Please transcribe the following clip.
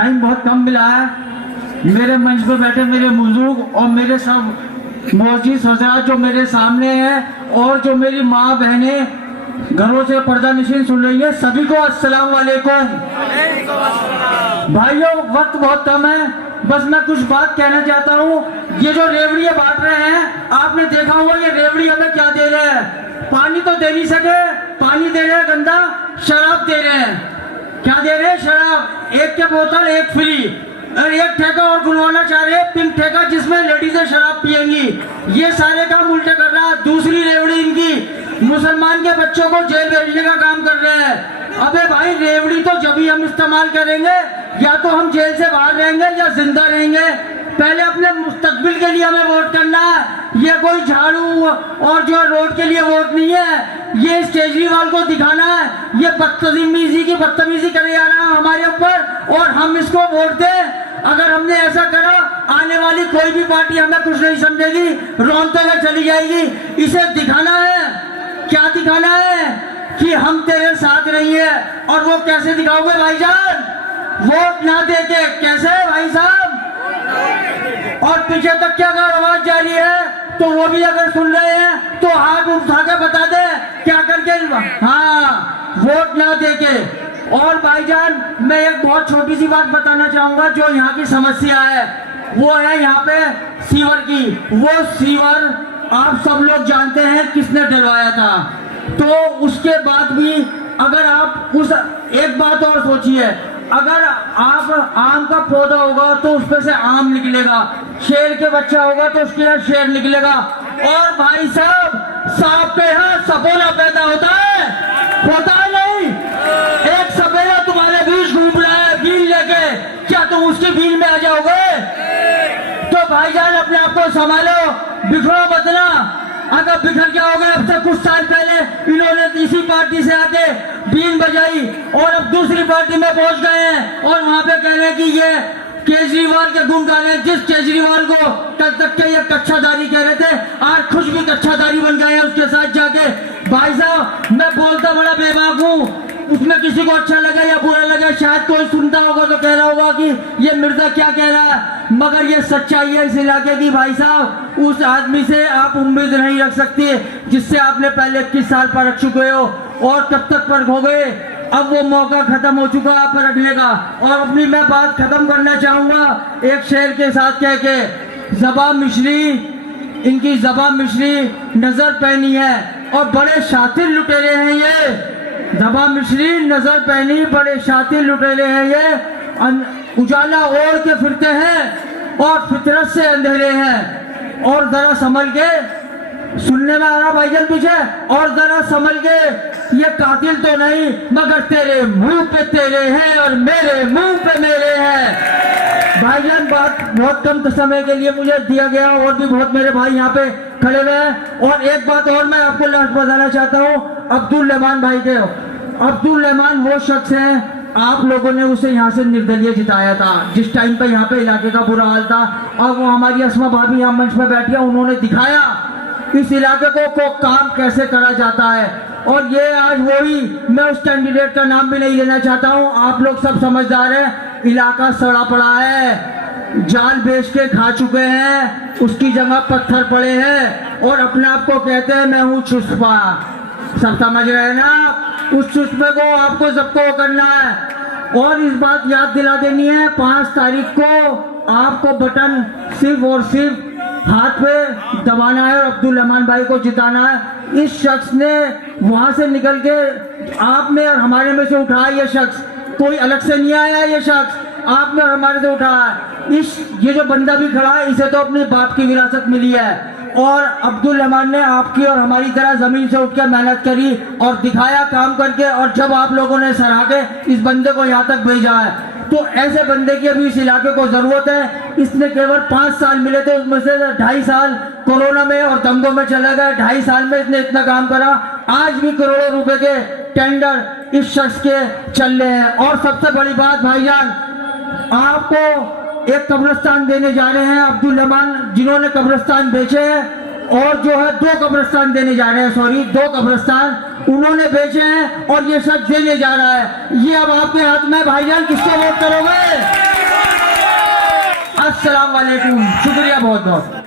Time बहुत कम मिला है। मेरे मंच पर बैठे मेरे बुजुर्ग और मेरे सब मोअज़्ज़िज़ हज़रात जो मेरे सामने हैं और जो मेरी माँ बहनें घरों से पर्दा नशीन सुन रही है, सभी को अस्सलाम वालेकुम। भाइयों, वक्त बहुत कम है, बस मैं कुछ बात कहना चाहता हूँ। ये जो रेवड़ियाँ बांट रहे हैं, आपने देखा होगा ये रेवड़ी हमें क्या दे रहे हैं। पानी तो दे नहीं सके, पानी दे रहे हैं गंदा, शराब दे रहे हैं। क्या दे रहे हैं? शराब। एक के बोतल एक फ्री, और एक ठेका और खुलवाना चाह रहे हैं, पिंक ठेका, जिसमें लेडीजें शराब पियेंगी। ये सारे काम उल्टे कर रहा है। दूसरी रेवड़ी इनकी मुसलमान के बच्चों को जेल भेजने का काम कर रहे हैं। अबे भाई, रेवड़ी तो जब ही हम इस्तेमाल करेंगे, या तो हम जेल से बाहर रहेंगे या जिंदा रहेंगे। पहले अपने मुस्तकबिल के लिए हमें वोट करना है। ये कोई झाड़ू और जो रोड के लिए वोट नहीं है। ये इस केजरीवाल को दिखाना है, ये बदतमीजी करे जा रहा है हमारे ऊपर, और हम इसको वोट दें। अगर हमने ऐसा करा, आने वाली कोई भी पार्टी हमें कुछ नहीं समझेगी, रोनते हुए चली जाएगी। इसे दिखाना है, क्या दिखाना है कि हम तेरे साथ नहीं है। और वो कैसे दिखाओगे भाईजान? वोट ना देके। कैसे भाई साहब? और पीछे तक क्या आवाज जा रही है, तो वो भी अगर सुन रहे हैं तो हाथ उठा के बता दे क्या करके। हाँ, वोट ना देके। और भाईजान, मैं एक बहुत छोटी सी बात बताना चाहूंगा। जो यहाँ की समस्या है वो है यहाँ पे सीवर की। वो सीवर आप सब लोग जानते हैं किसने डलवाया था। तो उसके बाद भी अगर आप उस एक बात और सोचिए, अगर आप आम का पौधा होगा तो उसपे से आम निकलेगा, शेर के बच्चा होगा तो उसके यहाँ शेर निकलेगा। और भाई साहब, सांप के यहाँ सपेरा पैदा होता है? होता है नहीं? एक सपेरा तुम्हारे बीच घूम रहा है बीन लेके, क्या तुम उसकी बीन में आ जाओगे? तो भाईजान, अपने आप को संभालो, बिखरो मत ना। अगर बिखर क्या होगा? अब से कुछ साल पहले इन्होंने इसी पार्टी से आके बीन बजाई और अब दूसरी पार्टी में पहुंच गए हैं, और वहां पे कह रहे हैं कि ये केजरीवाल के गुण गा रहे हैं। जिस केजरीवाल को कल तक के ये कच्चादारी कह रहे थे, आज खुद भी कच्चादारी बन गए हैं उसके साथ जाके। भाई साहब, मैं बोलता बड़ा बेबाक हूँ, उसमें किसी को अच्छा लगा या बुरा लगा, शायद कोई सुनता होगा तो कह रहा होगा कि ये मिर्जा क्या कह रहा है, मगर ये सच्चाई है इस इलाके की। भाई साहब, उस आदमी से आप उम्मीद नहीं रख सकते जिससे आपने पहले 21 साल परख चुके हो, और कब तक परखोगे? अब वो मौका खत्म हो चुका है परखने का। और अपनी मैं बात खत्म करना चाहूंगा एक शेर के साथ कह के। ज़बा मिश्री, इनकी ज़बा मिश्री नजर पहनी है और बड़े शातिर लुटेरे हैं ये। ज़बा मिश्री नजर पहनी, बड़े शातिर लुटेरे हैं ये। उजाला ओढ़ के फिरते हैं और फितरत से अंधेरे हैं। और जरा संभल के, सुनने में आ रहा भाईजान पीछे, और जरा संभल के, ये कातिल तो नहीं मगर तेरे मुंह पे तेरे हैं और मेरे मुंह पे मेरे हैं। भाईजान, बात बहुत कम समय के लिए मुझे दिया गया, और भी बहुत मेरे भाई यहाँ पे खड़े हुए हैं। और एक बात और मैं आपको लास्ट बताना चाहता हूँ, अब्दुल रहमान भाई के। अब्दुल रहमान वो शख्स है, आप लोगों ने उसे यहाँ से निर्दलीय जिताया था जिस टाइम पे यहाँ पे इलाके का बुरा हाल था, और वो हमारी अस्मा भाभी यहाँ मंच पे बैठी है, उन्होंने दिखाया इस इलाके को काम कैसे करा जाता है। और ये आज वही, मैं उस कैंडिडेट का नाम भी नहीं लेना चाहता हूँ, आप लोग सब समझदार हैं, इलाका सड़ा पड़ा है, जाल बेच के खा चुके हैं, उसकी जगह पत्थर पड़े हैं, और अपने आप को कहते हैं मैं हूँ चुस्पा। सब समझ रहे हैं ना? उस चुस्पे को आपको सबको करना है। और इस बात याद दिला देनी है, 5 तारीख को आपको बटन सिर्फ और सिर्फ हाथ पे दबाना है और अब्दुल रहमान भाई को जिताना है। इस शख्स ने वहां से निकल के आपने और हमारे में से उठाया, ये शख्स कोई अलग से नहीं आया, ये शख्स आपने और हमारे से उठाया। ये जो बंदा भी खड़ा है, इसे तो अपने बाप की विरासत मिली है, और अब्दुल रहमान ने आपकी और हमारी तरह जमीन से उठकर मेहनत करी और दिखाया काम करके। और जब आप लोगों ने सराहा के इस बंदे को यहाँ तक भेजा है, तो ऐसे बंदे की अभी इस इलाके को जरूरत है। इसने केवल 5 साल मिले थे, उसमें से 2.5 साल कोरोना में और दंगों में चला गया। 2.5 साल में इसने इतना काम करा, आज भी करोड़ों रुपए के टेंडर इस शख्स के चल रहे हैं। और सबसे बड़ी बात भाईजान, आपको एक कब्रिस्तान देने जा रहे हैं अब्दुल रहमान, जिन्होंने कब्रिस्तान बेचे हैं, और जो है 2 कब्रिस्तान देने जा रहे हैं, सॉरी 2 कब्रिस्तान उन्होंने बेचे हैं और ये सब देने जा रहा है। ये अब आपके हाथ में भाईजान, किसको वोट करोगे? अस्सलाम वालेकुम, शुक्रिया बहुत बहुत।